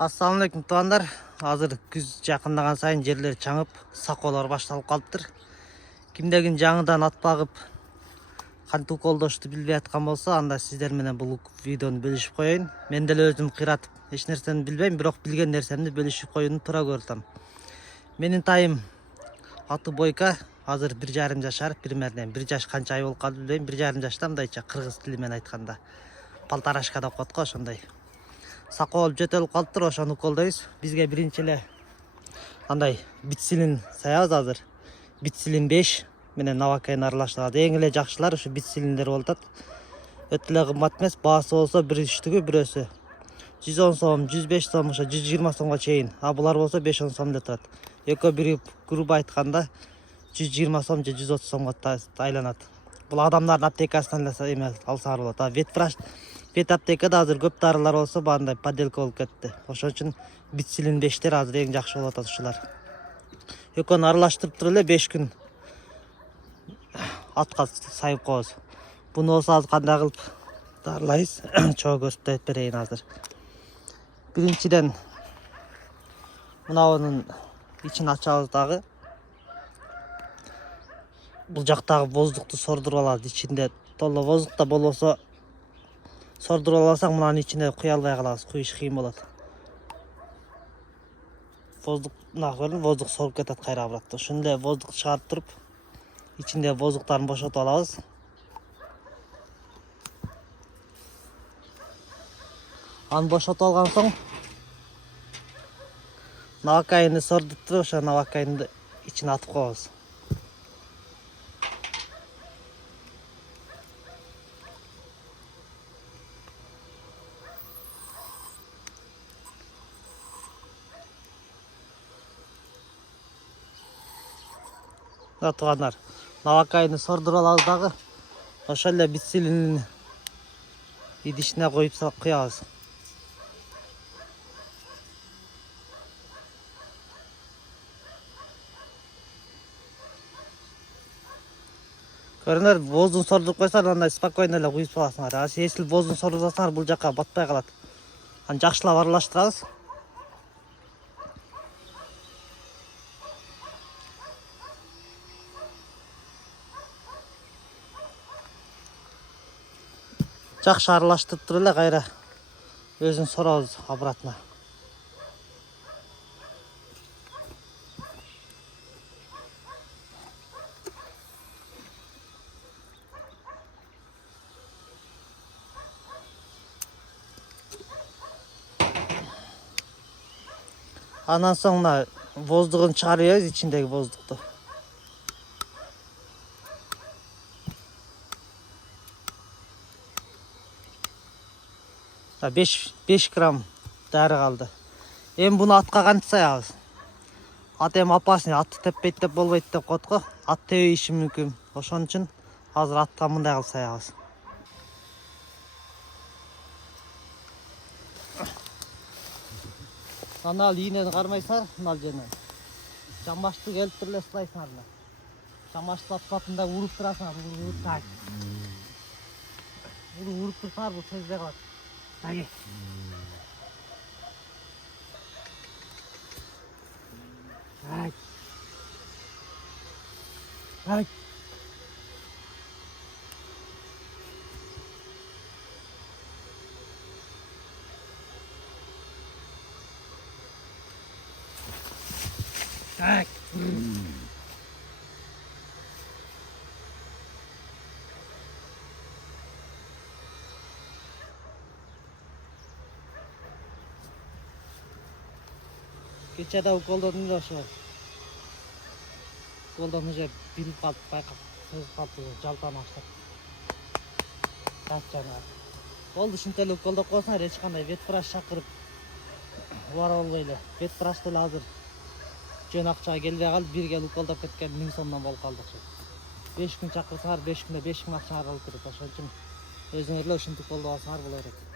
Assalamualaikum tuğanlar. Hazır күз жақындаған сайын жерлер чаңып, сақолар башталып қалыптыр. Кимдегин жаңыдан ат багып, кантип колдошты билбей аткан болсо, анда сиздер менен бул видеону бөлүшүп коеюн. Мен деле өзүм кыйратып эч нерсени билбейм, бирок билген нерсемди бөлүшүп коюуну туура көрүп. Менин тайым аты Бойка, азыр 1,5 жашар, примерно 1 жаш канча ай болуп калды билбейм, 1,5 жашта мындайча кыргыз тили менен айтканда. Полторашка деп коет го, ошондой. Сакол жөтөлүп калыптыр, ошону колдойбуз. Бизге биринчи эле андай битсилин саябыз азыр. Битсилин 5 менен Навакайны аралаштырат. Эң эле жакшылар ушу битсилиндер болуп атат. Өтө эле кымбат эмес, баасы болсо бир үчтүгү бирөөсү 110 сом, 105 сом, ошо 120 сомго чейин. А булар болсо 5-10 сом деп турат. Экөө бирип грубо айтканда 120 сом же 130 сомго айланат. Бул адамдардын аптекасынан эле алсаңар болот. Вет аптекада азыр көп дарылар болсо баандай подделка болуп кетти. Ошон үчүн битсилин 5тер азыр эң жакшы болуп атат ушулар. Экөөнү аралаштырып туруп эле 5 күн атка сайып коебуз. Буну болсо азыр кандай кылып дарылайбыз? Чоо көрсөтүп берейин азыр. Биринчиден мынабунун ичин ачабыз дагы. Бул жактагы воздукту сордуруп алат. Ичинде толо воздук болбосо сордуруп алсаң, мынанын ичине куя албай калабыз, куюш кыйын болот. Воздук соруп кетет кайра обратно. Ошондой воздук чыгарып туруп, ичинде воздуктарын бошотуп алабыз. Аны бошотуп алган соң Навакайны сордуп туруп, ошо Навакайны ичине атып коебуз. Туугандар, Навакайны сордуруп алабыз дагы. Ошол эле битсилинин идишине коюп куябыз. Көрүңөр, воздук сордуруп койсоңар, андай спокойно эле куюп саласыңар. Если воздук сордуруп алсаңар, бул жакка батпай калат. Аны жакшылап аралаштырабыз. Жакшы аралаштырып туруп эле кайра өзүн соробуз обратно. Андан соң мына воздугун чыгарып ийебиз, ичиндеги воздукту. Да 5 грамм дары калды. Эми буну атка кантип саябыз? Ат эми опасный, атты теппейт деп болбойт деп коет го. Ат тебейиши мүмкүн. Ошон үчүн азыр атка мындай кылып саябыз. Анал ийнени кармайсыңар, мына жеринен. Жамбашты келип туруп эле сылайсыңар. Жамбашты атпатында уруп турасыңар, так. Уруп турсаңар, бул сезбей калат. Таги. Так. Так. Так. Кече да уколдодум да ошо. Уколдон уже билип калып, байкап, сезип калып, жалтан баштап. Жана. Болду, ушинтип эле уколдоп койсоңар, эч кандай ветврач чакырып убара болбой эле. Ветврач деле азыр жөн акчага келбей калды, бир келип уколдоп кеткен 1000 сомдон болуп калды окшойт. 5 күн чакырсаңар, 5 күндө 5000 акчаңар алып берет. Ошон үчүн өзүңөр эле ушинтип уколдоп алсаңар болот элек.